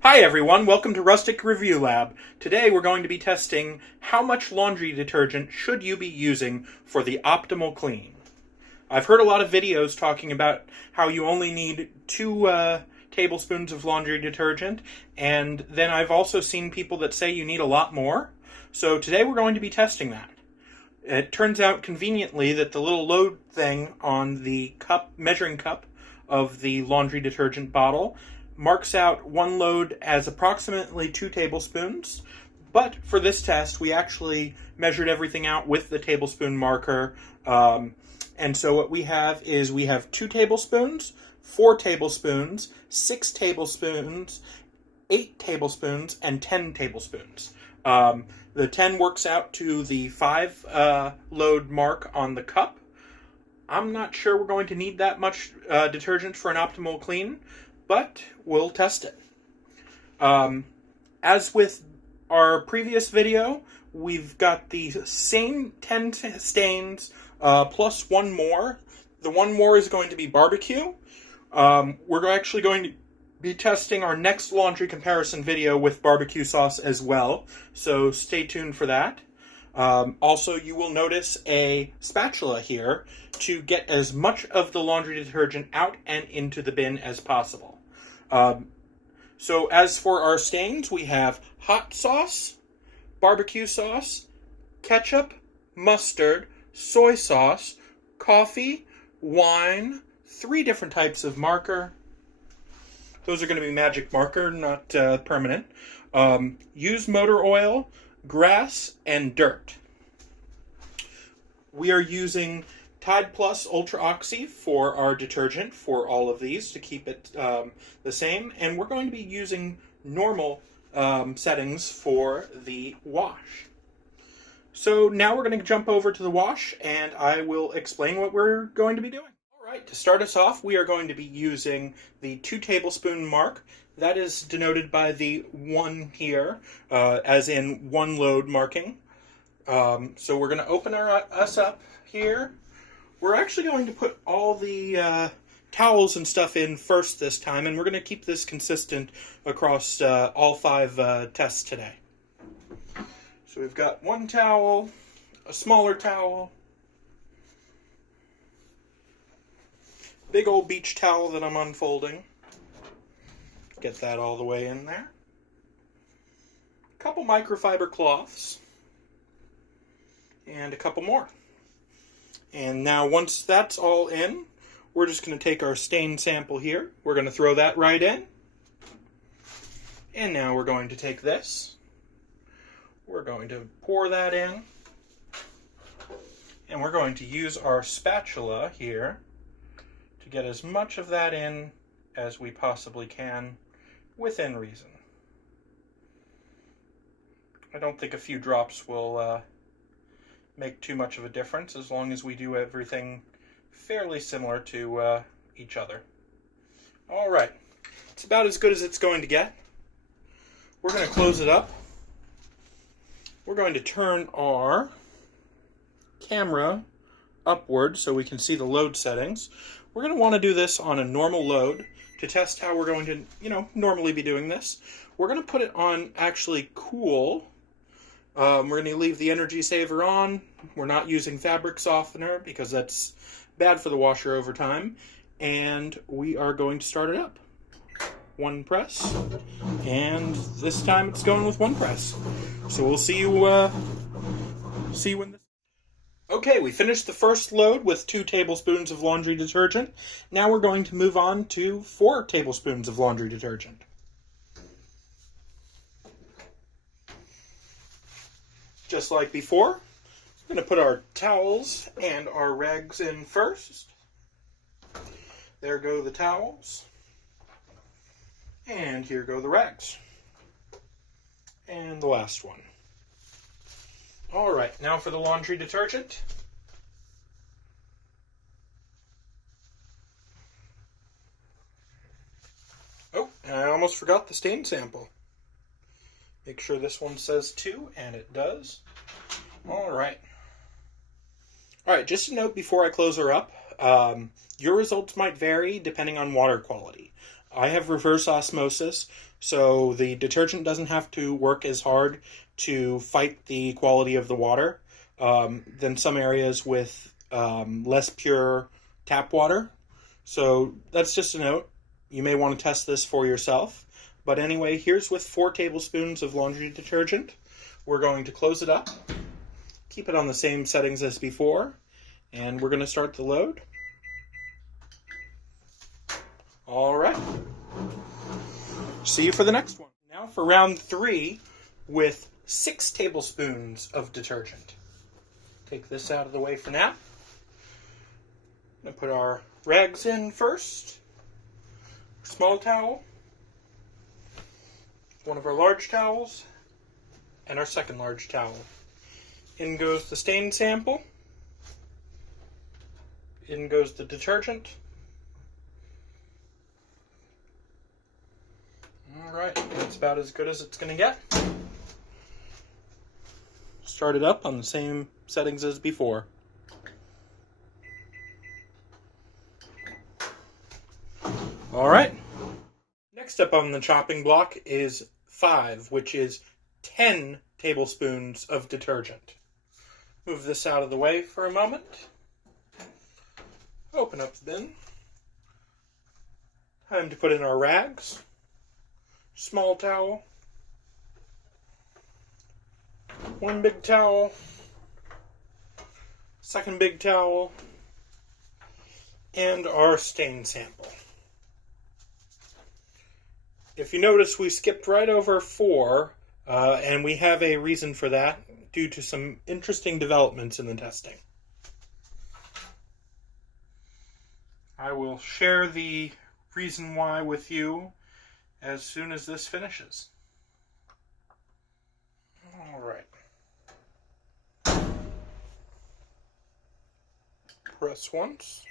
Hi everyone, welcome to Rustic Review Lab. Today we're going to be testing how much laundry detergent should you be using for the optimal clean. I've heard a lot of videos talking about how you only need 2 tablespoons of laundry detergent, and then I've also seen people that say you need a lot more. So today we're going to be testing that. It turns out conveniently that the little load thing on the measuring cup of the laundry detergent bottle marks out one load as approximately 2 tablespoons, but for this test we actually measured everything out with the tablespoon marker, and so what we have is 2 tablespoons, 4 tablespoons, 6 tablespoons, 8 tablespoons, and 10 tablespoons. The 10 works out to the 5 load mark on the cup. I'm not sure we're going to need that much detergent for an optimal clean, but we'll test it. As with our previous video, we've got the same 10 stains plus one more. The one more is going to be barbecue. We're actually going to be testing our next laundry comparison video with barbecue sauce as well, so stay tuned for that. Also, you will notice a spatula here to get as much of the laundry detergent out and into the bin as possible. So as for our stains, we have hot sauce, barbecue sauce, ketchup, mustard, soy sauce, coffee, wine, 3 different types of marker. Those are going to be magic marker, not permanent. Used motor oil, grass, and dirt. We are using Tide Plus Ultra Oxi for our detergent for all of these to keep it the same, and we're going to be using normal settings for the wash. So now we're going to jump over to the wash, and I will explain what we're going to be doing. All right, to start us off, we are going to be using the 2 tablespoon mark. That is denoted by the 1 here, as in 1 load marking. So we're going to open us up here. We're actually going to put all the towels and stuff in first this time, and we're going to keep this consistent across all 5 tests today. So we've got 1 towel, a smaller towel, big old beach towel that I'm unfolding. Get that all the way in there. A couple microfiber cloths, and a couple more. And now once that's all in, we're just going to take our stain sample here. We're going to throw that right in. And now we're going to take this. We're going to pour that in. And we're going to use our spatula here to get as much of that in as we possibly can within reason. I don't think a few drops will make too much of a difference as long as we do everything fairly similar to each other. All right, it's about as good as it's going to get. We're going to close it up. We're going to turn our camera upward so we can see the load settings. We're going to want to do this on a normal load to test how we're going to, normally be doing this. We're going to put it on actually cool. We're going to leave the energy saver on. We're not using fabric softener because that's bad for the washer over time. And we are going to start it up. 1 press. And this time it's going with 1 press. So we'll see you when this... Okay, we finished the first load with 2 tablespoons of laundry detergent. Now we're going to move on to 4 tablespoons of laundry detergent. Just like before, we're going to put our towels and our rags in first. There go the towels. And here go the rags. And the last one. All right, now for the laundry detergent. Oh, and I almost forgot the stain sample. Make sure this one says 2, and it does. All right. All right, just a note before I close her up. Your results might vary depending on water quality. I have reverse osmosis, so the detergent doesn't have to work as hard to fight the quality of the water than some areas with less pure tap water. So that's just a note. You may want to test this for yourself. But anyway, here's with 4 tablespoons of laundry detergent. We're going to close it up, keep it on the same settings as before, and we're going to start the load. All right. See you for the next one. Now for round 3 with 6 tablespoons of detergent. Take this out of the way for now. I'm going to put our rags in first. Small towel. One of our large towels. And our second large towel. In goes the stain sample. In goes the detergent. Alright, that's about as good as it's going to get. Start it up on the same settings as before. Alright. Next up on the chopping block is 5, which is 10 tablespoons of detergent. Move this out of the way for a moment. Open up the bin. Time to put in our rags. Small towel. One big towel. Second big towel. And our stain sample. If you notice, we skipped right over 4, and we have a reason for that due to some interesting developments in the testing. I will share the reason why with you as soon as this finishes. All right. Press once,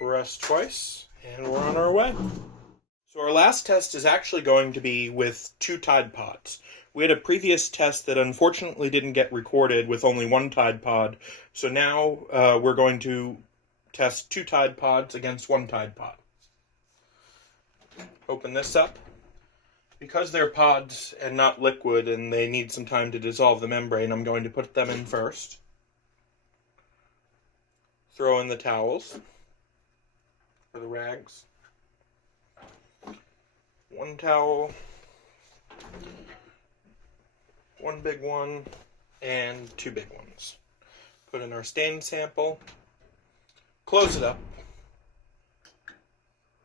press twice, and we're on our way. So our last test is actually going to be with 2 Tide Pods. We had a previous test that unfortunately didn't get recorded with only 1 Tide Pod, so now we're going to test 2 Tide Pods against 1 Tide Pod. Open this up. Because they're pods and not liquid and they need some time to dissolve the membrane, I'm going to put them in first. Throw in the towels or the rags. 1 towel, 1 big one, and 2 big ones. Put in our stain sample. Close it up.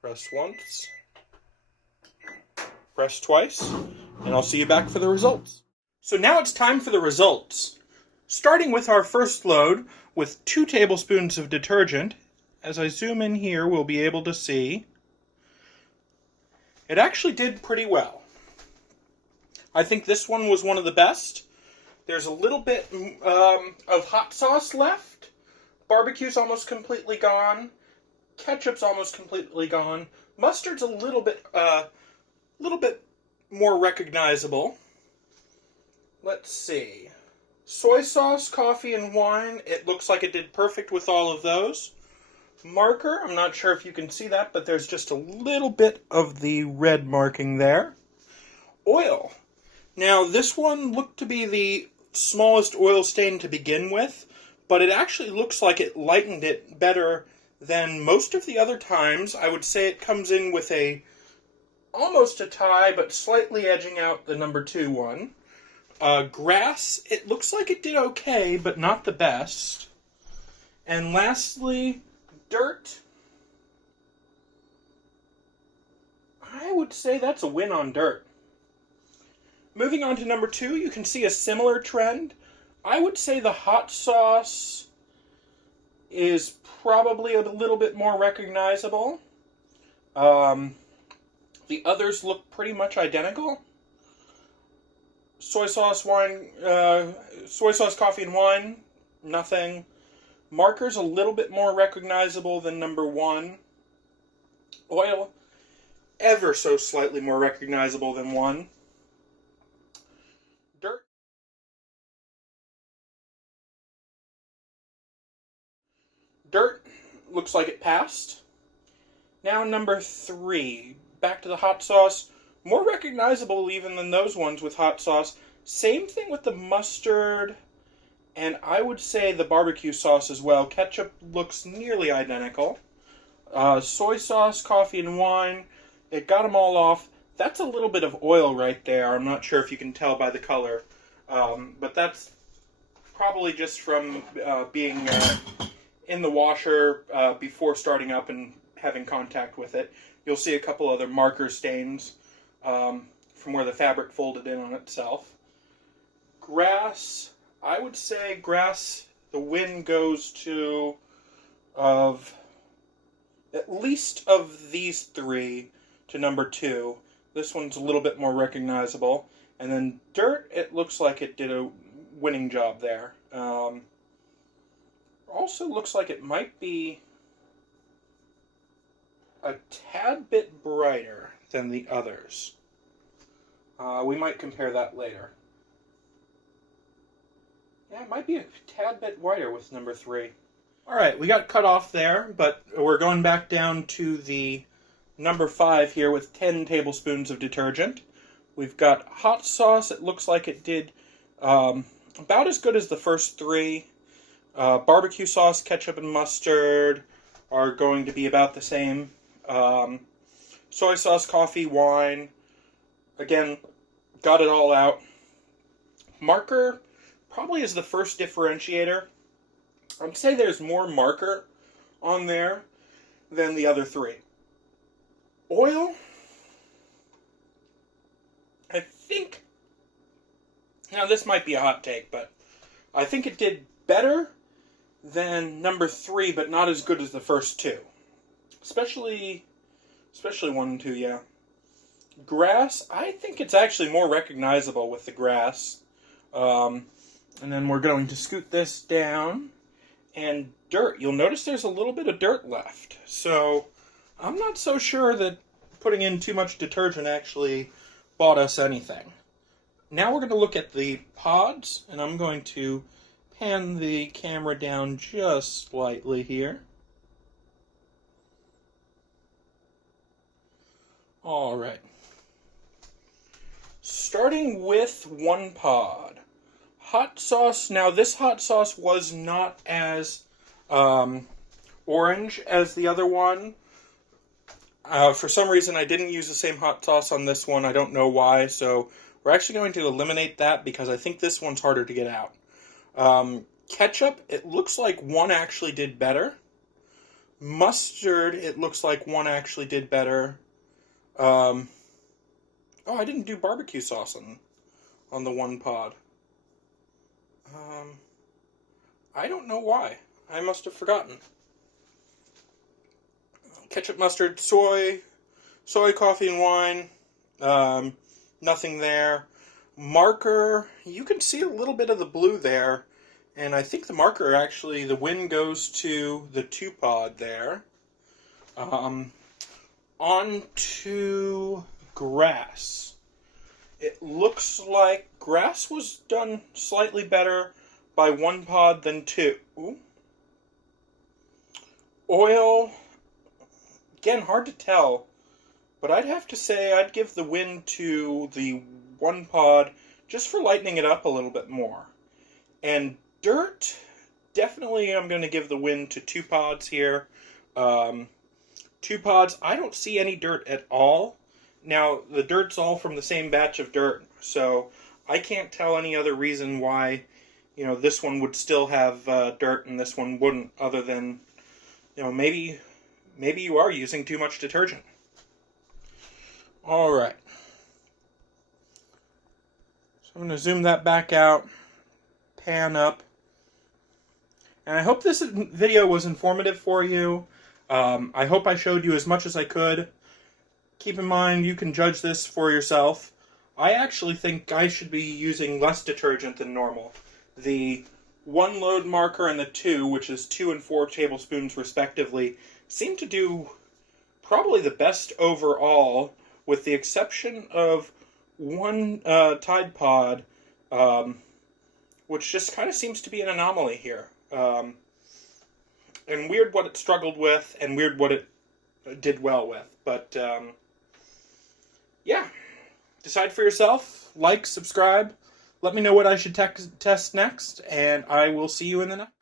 Press once. Press twice, and I'll see you back for the results. So now it's time for the results. Starting with our first load with 2 tablespoons of detergent. As I zoom in here, we'll be able to see it actually did pretty well. I think this one was one of the best. There's a little bit of hot sauce left. Barbecue's almost completely gone. Ketchup's almost completely gone. Mustard's a little bit more recognizable. Let's see. Soy sauce, coffee, and wine. It looks like it did perfect with all of those. Marker, I'm not sure if you can see that, but there's just a little bit of the red marking there. Oil. Now, this one looked to be the smallest oil stain to begin with, but it actually looks like it lightened it better than most of the other times. I would say it comes in with almost a tie, but slightly edging out the number 2 one. Grass, it looks like it did okay, but not the best. And lastly, dirt. I would say that's a win on dirt. Moving on to number 2, you can see a similar trend. I would say the hot sauce is probably a little bit more recognizable. The others look pretty much identical. Soy sauce, coffee, and wine, nothing. Marker's a little bit more recognizable than number 1. Oil, ever so slightly more recognizable than 1. Dirt looks like it passed. Now number 3, back to the hot sauce. More recognizable even than those ones with hot sauce. Same thing with the mustard, and I would say the barbecue sauce as well. Ketchup looks nearly identical. Soy sauce, coffee, and wine. It got them all off. That's a little bit of oil right there. I'm not sure if you can tell by the color. But that's probably just from being in the washer before starting up and having contact with it. You'll see a couple other marker stains from where the fabric folded in on itself. Grass, I would say grass, the win goes to of at least of these 3 to number 2. This one's a little bit more recognizable. And then dirt, it looks like it did a winning job there. Also looks like it might be a tad bit brighter than the others. We might compare that later. Yeah, it might be a tad bit whiter with number 3. Alright, we got cut off there, but we're going back down to the number 5 here with 10 tablespoons of detergent. We've got hot sauce. It looks like it did about as good as the first 3. Barbecue sauce, ketchup, and mustard are going to be about the same. Soy sauce, coffee, wine. Again, got it all out. Marker probably is the first differentiator. I'd say there's more marker on there than the other 3. Oil, I think, now this might be a hot take, but I think it did better than number 3, but not as good as the first 2. Especially 1 and 2, yeah. Grass, I think it's actually more recognizable with the grass. And then we're going to scoot this down. And dirt, you'll notice there's a little bit of dirt left. So I'm not so sure that putting in too much detergent actually bought us anything. Now we're going to look at the pods, and I'm going to pan the camera down just slightly here. All right. Starting with 1 pod. Hot sauce. Now, this hot sauce was not as orange as the other one. For some reason, I didn't use the same hot sauce on this one. I don't know why, so we're actually going to eliminate that because I think this one's harder to get out. Ketchup, it looks like 1 actually did better. Mustard, it looks like 1 actually did better. Oh, I didn't do barbecue sauce on the 1 pod. I don't know why. I must have forgotten. Ketchup, mustard, soy, coffee, and wine. Nothing there. Marker, you can see a little bit of the blue there. And I think the marker actually, the win goes to the 2 pod there. On to grass. It looks like grass was done slightly better by 1 pod than 2. Oil, again, hard to tell, but I'd have to say I'd give the win to the 1 pod just for lightening it up a little bit more. And dirt, definitely I'm going to give the win to 2 pods here. 2 pods, I don't see any dirt at all. Now, the dirt's all from the same batch of dirt, so I can't tell any other reason why, this one would still have dirt and this one wouldn't, other than, maybe you are using too much detergent. All right. So I'm going to zoom that back out, pan up, and I hope this video was informative for you. I hope I showed you as much as I could. Keep in mind, you can judge this for yourself. I actually think I should be using less detergent than normal. The 1 load marker and the 2, which is 2 and 4 tablespoons respectively, seem to do probably the best overall, with the exception of 1 Tide Pod, which just kind of seems to be an anomaly here. And weird what it struggled with, and weird what it did well with. But yeah, decide for yourself. Like, subscribe. Let me know what I should test next, and I will see you in the next.